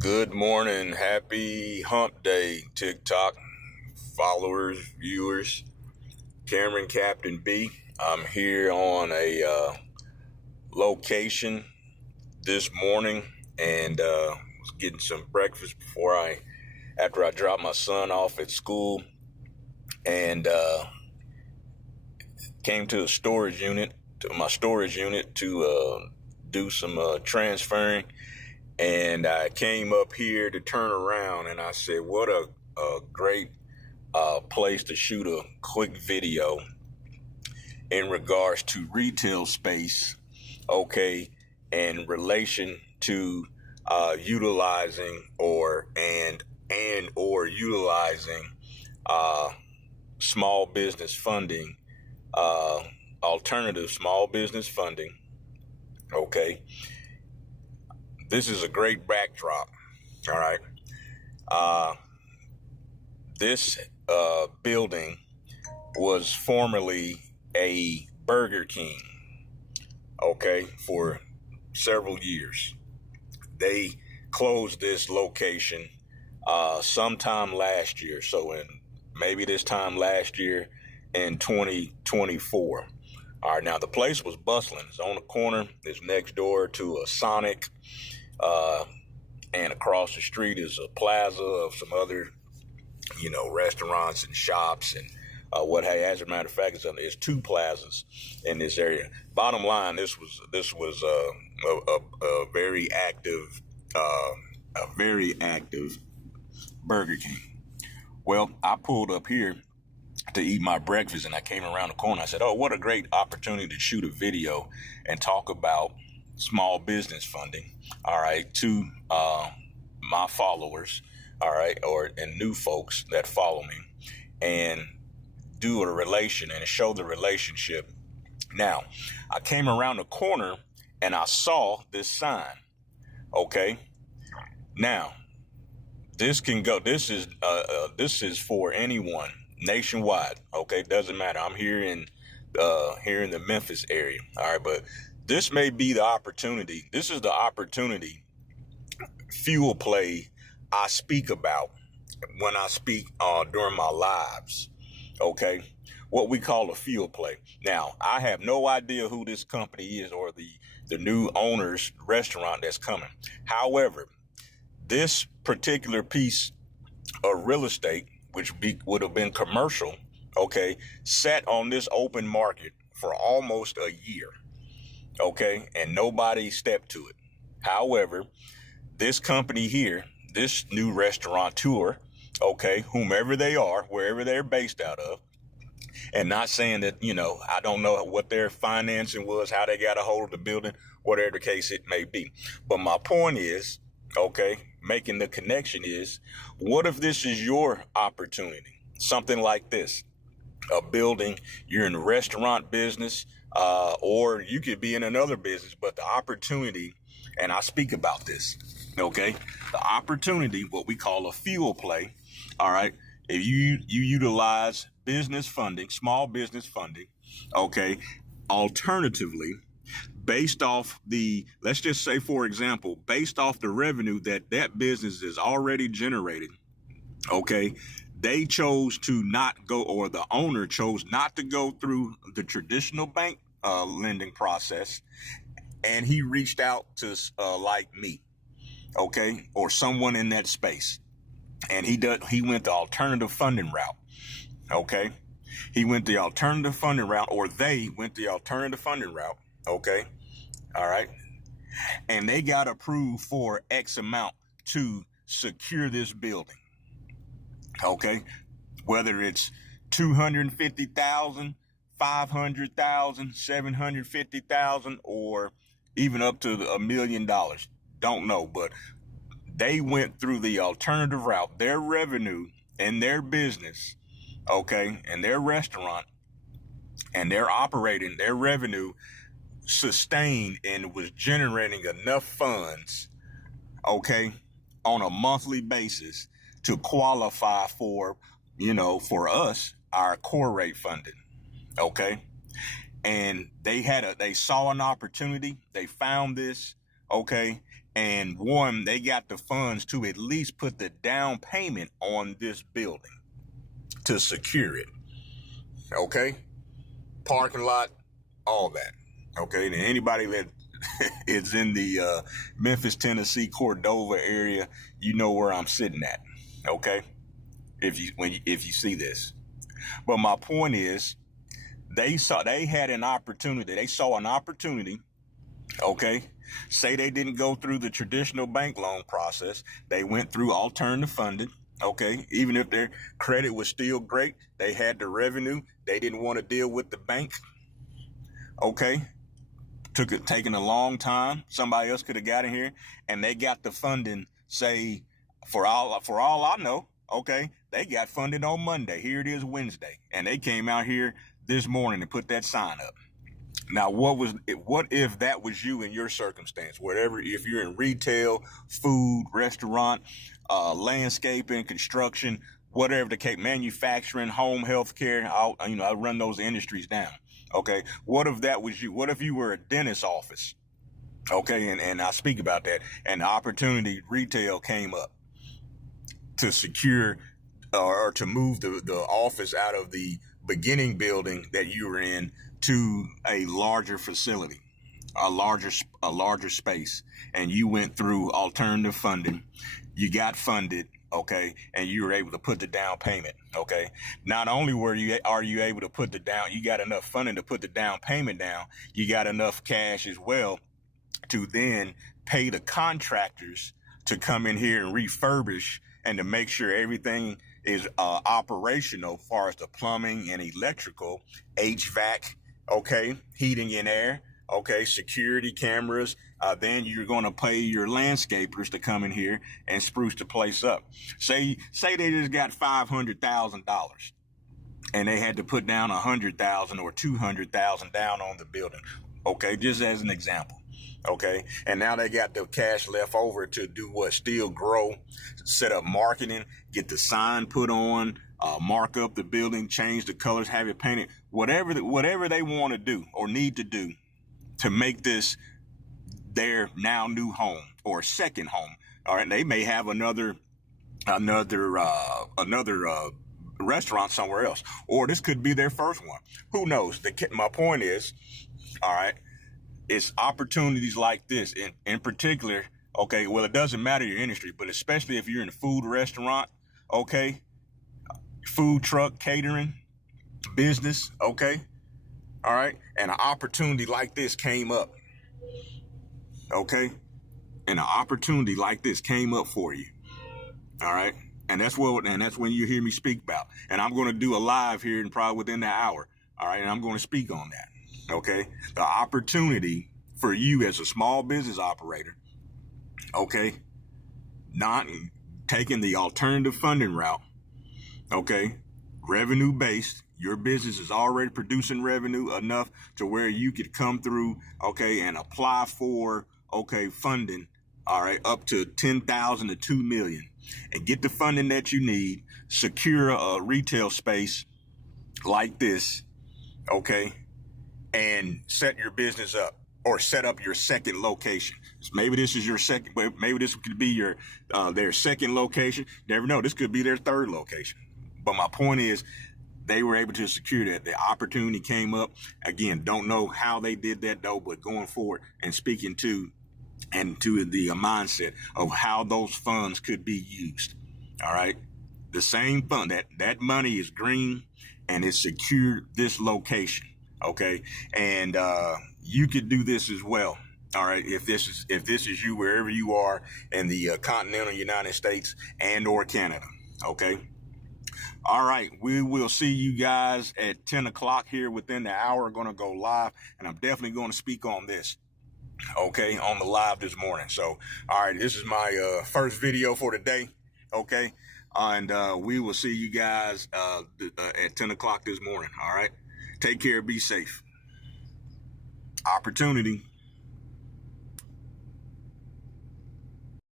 Good morning. Happy hump day, TikTok followers, viewers. Cameron Captain B. I'm here on a location this morning and was getting some breakfast after I dropped my son off at school and came to my storage unit to do some transferring. And I came up here to turn around and I said, what a great place to shoot a quick video in regards to retail space, okay, in relation to utilizing or utilizing small business funding, alternative small business funding, okay. This is a great backdrop. All right. This building was formerly a Burger King, okay, for several years. They closed this location sometime last year. So maybe this time last year in 2024. All right. Now, the place was bustling. It's on the corner. It's next door to a Sonic. And across the street is a plaza of some other, restaurants and shops and as a matter of fact, it's two plazas in this area. Bottom line, this was a very active Burger King. Well, I pulled up here to eat my breakfast and I came around the corner. I said, oh, what a great opportunity to shoot a video and talk about small business funding, all right, to my followers, all right, and new folks that follow me, and do a relation and show the relationship. Now, I came around the corner and I saw this sign, okay. Now, this is for anyone nationwide, okay. Doesn't matter. I'm here in the Memphis area, all right, but this may be the opportunity. This is the opportunity fuel play I speak about when I speak during my lives. Okay. What we call a fuel play. Now, I have no idea who this company is or the new owner's restaurant that's coming. However, this particular piece of real estate, which would have been commercial, okay, sat on this open market for almost a year. Okay, and nobody stepped to it. However, this company here, this new restaurateur, okay, whomever they are, wherever they're based out of, and not saying that, I don't know what their financing was, how they got a hold of the building, whatever the case it may be. But my point is, okay, making the connection is, what if this is your opportunity? Something like this. A building, you're in the restaurant business, or you could be in another business, but the opportunity, and I speak about this, okay, the opportunity, what we call a fuel play, all right, if you utilize business funding, small business funding, okay, alternatively, based off let's just say, for example, based off the revenue that business is already generating, okay, they chose to not go, or the owner chose not to go through the traditional bank lending process. And he reached out to like me, okay, or someone in that space. And he went the alternative funding route. Okay. He went the alternative funding route, or they went the alternative funding route. Okay. All right. And they got approved for X amount to secure this building. Okay, whether it's 250,000, 500,000, 750,000, or even up to $1 million. Don't know, but they went through the alternative route. Their revenue and their business, okay, and their restaurant, and they're operating, their revenue sustained and was generating enough funds, okay, on a monthly basis to qualify for, for us, our core rate funding. Okay. And they saw an opportunity. They found this. Okay. And one, they got the funds to at least put the down payment on this building to secure it. Okay. Parking lot, all that. Okay. And anybody that is in the Memphis, Tennessee, Cordova area, you know where I'm sitting at. Okay. If you see this. But my point is, they saw an opportunity. Okay. Say they didn't go through the traditional bank loan process. They went through alternative funding. Okay. Even if their credit was still great, they had the revenue. They didn't want to deal with the bank. Okay. Taking a long time. Somebody else could have got in here, and they got the funding, say, for all I know. Okay. They got funded on Monday. Here it is Wednesday. And they came out here this morning and put that sign up. Now, what if that was you in your circumstance? Whatever, if you're in retail, food, restaurant, landscaping, construction, whatever the case, manufacturing, home health care, I run those industries down. Okay. What if that was you? What if you were a dentist's office? Okay. And I speak about that, and the opportunity retail came up to secure or to move the office out of the beginning building that you were in to a larger facility, a larger space. And you went through alternative funding. You got funded. Okay. And you were able to put the down payment. Okay. Not only are you able to put you got enough funding to put the down payment down, you got enough cash as well to then pay the contractors to come in here and refurbish and to make sure everything is operational as far as the plumbing and electrical, HVAC, okay, heating and air, okay, security cameras. Then you're going to pay your landscapers to come in here and spruce the place up. Say they just got $500,000 and they had to put down $100,000 or $200,000 down on the building. Okay, just as an example. Okay. And now they got the cash left over to do what? Still grow, set up marketing, get the sign put on, mark up the building, change the colors, have it painted, whatever they want to do or need to do to make this their now new home or second home. All right. They may have another restaurant somewhere else, or this could be their first one. Who knows? My point is, all right, it's opportunities like this in particular. Okay. Well, it doesn't matter your industry, but especially if you're in a food restaurant, okay, food truck, catering business. Okay. All right. And an opportunity like this came up. Okay. And an opportunity like this came up for you. All right. And that's when you hear me speak about. And I'm going to do a live here and probably within the hour. All right. And I'm going to speak on that. Okay. The opportunity for you as a small business operator. Okay. Not taking the alternative funding route. Okay. Revenue based. Your business is already producing revenue enough to where you could come through. Okay. And apply for, funding. All right. Up to 10,000 to 2 million and get the funding that you need. Secure a retail space like this. Okay. And set your business up or set up your second location. Maybe this is your second, maybe this could be their second location. Never know. This could be their third location. But my point is they were able to secure that. The opportunity came up. Again, don't know how they did that though, but going forward and speaking to the mindset of how those funds could be used. All right. The same fund that money is green and it secured this location. Okay. And, you could do this as well. All right. If this is you, wherever you are in the continental United States and or Canada. Okay. All right. We will see you guys at 10 o'clock here within the hour. We're going to go live and I'm definitely going to speak on this. Okay. On the live this morning. So, all right. This is my, first video for today. Okay. And, we will see you guys, at 10 o'clock this morning. All right. Take care. Be safe. Opportunity.